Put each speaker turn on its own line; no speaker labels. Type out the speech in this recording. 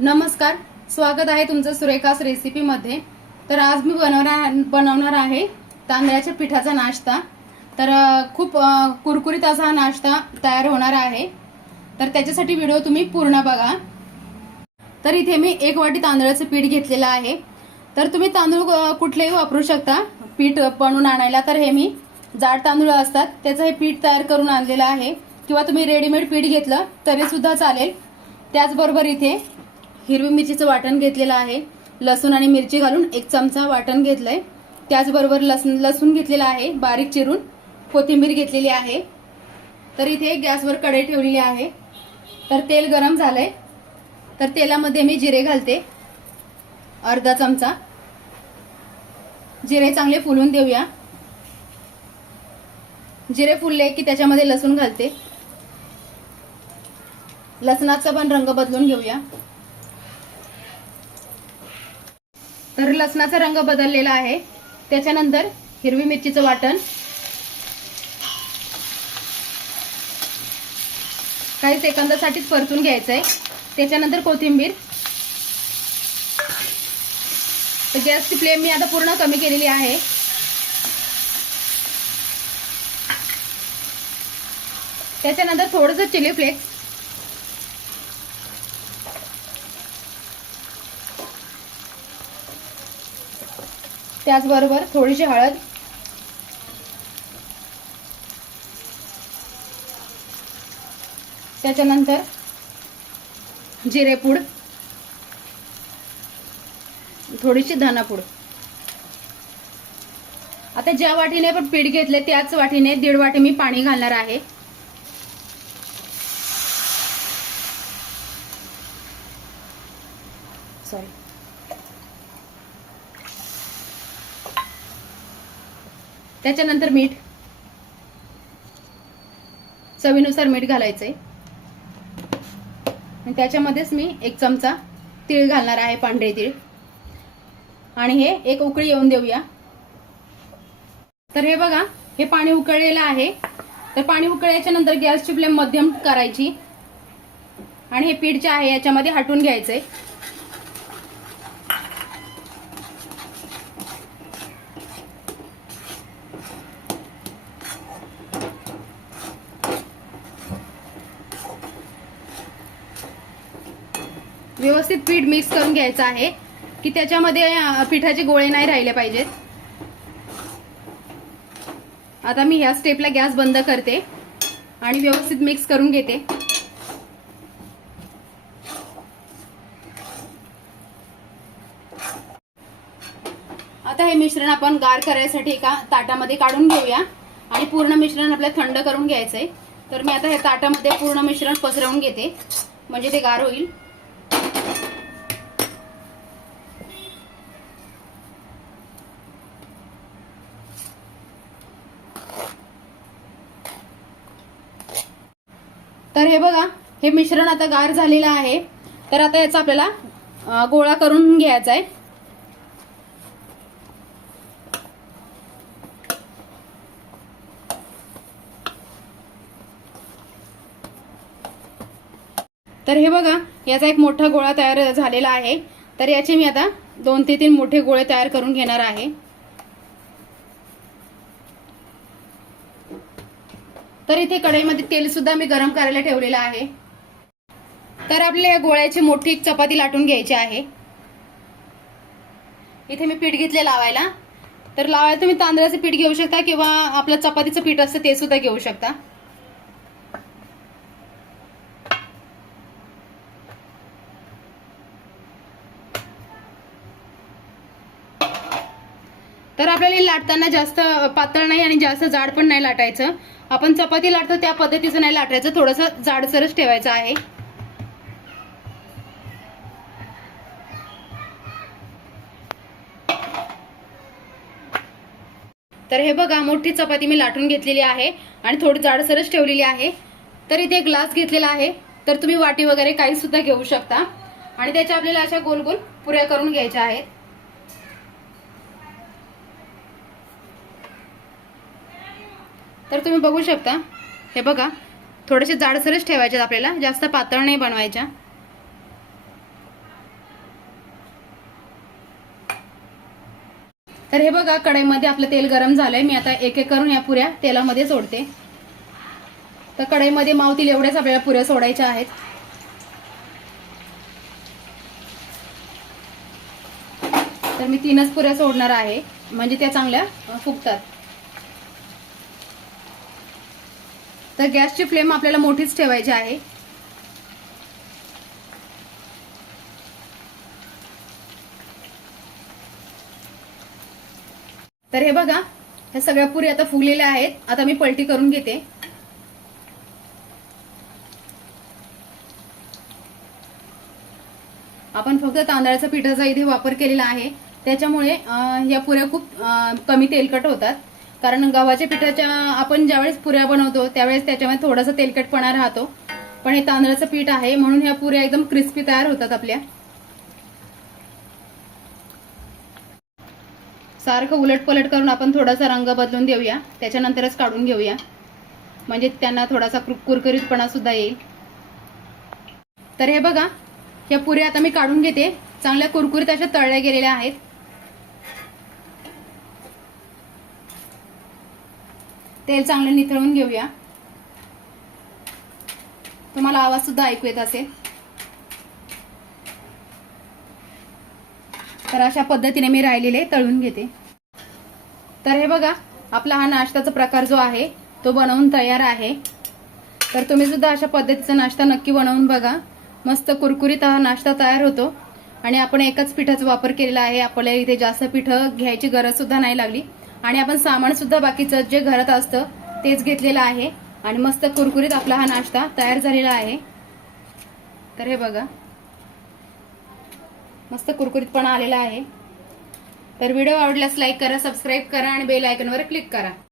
नमस्कार स्वागत आहे तुमचं सुरेखास रेसिपीमध्ये तर आज मी बनवणार बनवणार आहे तांदळाच्या पिठाचा नाश्ता. तर खूप कुरकुरीत असा हा नाश्ता तयार होणार आहे. तर त्याच्यासाठी व्हिडिओ तुम्ही पूर्ण बघा. तर इथे मी एक वाटी तांदळाचं पीठ घेतलेलं आहे. तर तुम्ही तांदूळ कुठलेही वापरू शकता. पीठ बनवून आणायला तर हे मी जाड तांदूळ असतात त्याचं हे पीठ तयार करून आणलेलं आहे. किंवा तुम्ही रेडीमेड पीठ घेतलं तरीसुद्धा चालेल. त्याचबरोबर इथे हिरवी मिरचीचं वाटण घेतलेलं आहे. लसूण आणि मिरची घालून एक चमचा वाटण घेतलंय. त्याचबरोबर लसूण लसूण घेतलेला आहे बारीक चिरून. कोथिंबीर घेतलेली आहे. तर इथे गॅसवर कढई ठेवलेली आहे. तर तेल गरम झालंय. तर तेलामध्ये मी जिरे घालते. अर्धा चमचा. जिरे चांगले फुलून देऊया. जिरे फुलले की त्याच्यामध्ये लसूण घालते. लसणाचा पण रंग बदलून घेऊया. तर लसणाचा रंग बदललेला आहे. त्याच्यानंतर हिरवी मिरचीचं वाटण. काही सेकंदासाठीच परतून घ्यायचं आहे त्याच्यानंतर कोथिंबीर. तर गॅसची फ्लेम मी आता पूर्ण कमी केलेली आहे. त्याच्यानंतर थोडंसं चिली फ्लेक्स. त्याचबरोबर थोडीशी हळद. त्याच्यानंतर जिरेपूड थोडीशी धनापूड आता ज्या वाटीने आपण पीठ घेतले त्याच वाटीने दीड वाटी मी पाणी घालणार आहे. सॉरी त्याच्यानंतर मीठ. चवीनुसार मीठ घालायचंय. आणि त्याच्यामध्येच मी एक चमचा तीळ घालणार आहे पांढरे तीळ. आणि हे एक उकळी येऊन देऊया. तर हे बघा हे पाणी उकळलेलं आहे. तर पाणी उकळल्याच्या नंतर गॅसची फ्लेम मध्यम करायची. आणि हे पीठ जे आहे याच्यामध्ये हटून घ्यायचंय. व्यवस्थित पीठ मिक्स करून घ्यायचं आहे की त्याच्यामध्ये पिठाचे गोळे नाही राहिले पाहिजेत. आता मी ह्या स्टेपला गॅस बंद करते आणि व्यवस्थित मिक्स करून घेते. आता हे मिश्रण आपण गार करायसाठी एका ताटामध्ये काढून घेऊया आणि पूर्ण मिश्रण आपल्याला थंड करून घ्यायचंय. तर मी आता हे ताटामध्ये पूर्ण मिश्रण पसरवून घेते म्हणजे ते गार होईल. तर हे बघा हे मिश्रण आता गार झालेलं आहे. तर आता याचा आपल्याला गोळा करून घ्यायचा आहे. तर हे बघा याचा एक मोठा गोळा तयार झालेला आहे. तर याचे मी आता दोन ते तीन मोठे गोळे तयार करून घेणार आहे. तर इथे कढईमध्ये तेल सुद्धा मी गरम करायला ठेवलेलं आहे. तर आपल्या या गोळ्याची मोठी एक चपाती लाटून घ्यायची आहे. इथे मी पीठ घेतले लावायला. तर लावायला तुम्ही तांदळाचं पीठ घेऊ शकता किंवा आपलं चपातीचं पीठ असतं ते सुद्धा घेऊ शकता. तर आपल्याला लाटताना जास्त पातळ नाही आणि जास्त जाड पण नाही लाटायचं. आपण चपाती लाटतो त्या पद्धतीचं नाही लाटायचं. थोडंसं जाडसरच ठेवायचं आहे. तर हे बघा मोठी चपाती मी लाटून घेतलेली आहे आणि थोडी जाडसरच ठेवलेली आहे. तर इथे ग्लास घेतलेला आहे. तर तुम्ही वाटी वगैरे काही सुद्धा घेऊ शकता. आणि त्याच्या आपल्याला अशा गोल गोल पुऱ्या करून घ्यायच्या आहेत. तर तुम्ही बघू शकता. हे बघा थोडेसे जाडसरच ठेवायचे आपल्याला जास्त पातळ नाही बनवायच्या. तर हे बघा कढईमध्ये आपलं तेल गरम झालंय. मी आता एक एक करून या पुऱ्या तेलामध्ये सोडते. तर कढईमध्ये मावतील एवढ्याच आपल्याला पुऱ्या सोडायच्या आहेत. तर मी तीनच पुऱ्या सोडणार आहे. म्हणजे त्या चांगल्या फुगतात. तर गॅसची फ्लेम आपल्याला मोठीच ठेवायची आहे. तर हे बघा ह्या सगळ्या पुरी आता फुगलेल्या आहेत. आता मी पलटी करून घेते. आपण फक्त तांदळाच्या पिठाचा इथे वापर केलेला आहे. त्याच्यामुळे या पुऱ्या खूप कमी तेलकट होतात. कारण गव्हाच्या पिठाच्या आपण ज्यावेळेस पुऱ्या बनवतो त्यावेळेस त्याच्यामध्ये थोडासा तेलकटपणा राहतो. पण हे तांदळाचं पीठ आहे म्हणून ह्या पुऱ्या एकदम क्रिस्पी तयार होतात आपल्या. सारखं उलट पलट करून आपण थोडासा रंग बदलून देऊया. त्याच्यानंतरच काढून घेऊया. म्हणजे त्यांना थोडासा कुरकुरीतपणा सुद्धा येईल. तर हे बघा ह्या पुऱ्या आता मी काढून घेते. चांगल्या कुरकुरीत अशा तळल्या गेलेल्या आहेत. तेल चांगलं निथळून घेऊया. तुम्हाला आवाज सुद्धा ऐकू येत असेल. तर अशा पद्धतीने मी राहिलेले तळून घेते. तर हे बघा आपला हा नाश्त्याचा प्रकार जो आहे तो बनवून तयार आहे. तर तुम्ही सुद्धा अशा पद्धतीचा नाश्ता नक्की बनवून बघा. मस्त कुरकुरीत हा नाश्ता तयार होतो. आणि आपण एकाच पिठाचा वापर केलेला आहे. आपल्याला इथे जास्त पिठं घ्यायची गरज सुद्धा नाही लागली. आणि आपण सामान सुद्धा बाकीचं जे घरात असतं तेच घेतलेलं आहे. आणि मस्त कुरकुरीत आपला हा नाश्ता तयार झालेला आहे. तर हे बघा. मस्त कुरकुरीतपणा आलेला आहे. तर व्हिडिओ आवडल्यास लाईक करा सबस्क्राईब करा आणि बेल आयकनवर क्लिक करा.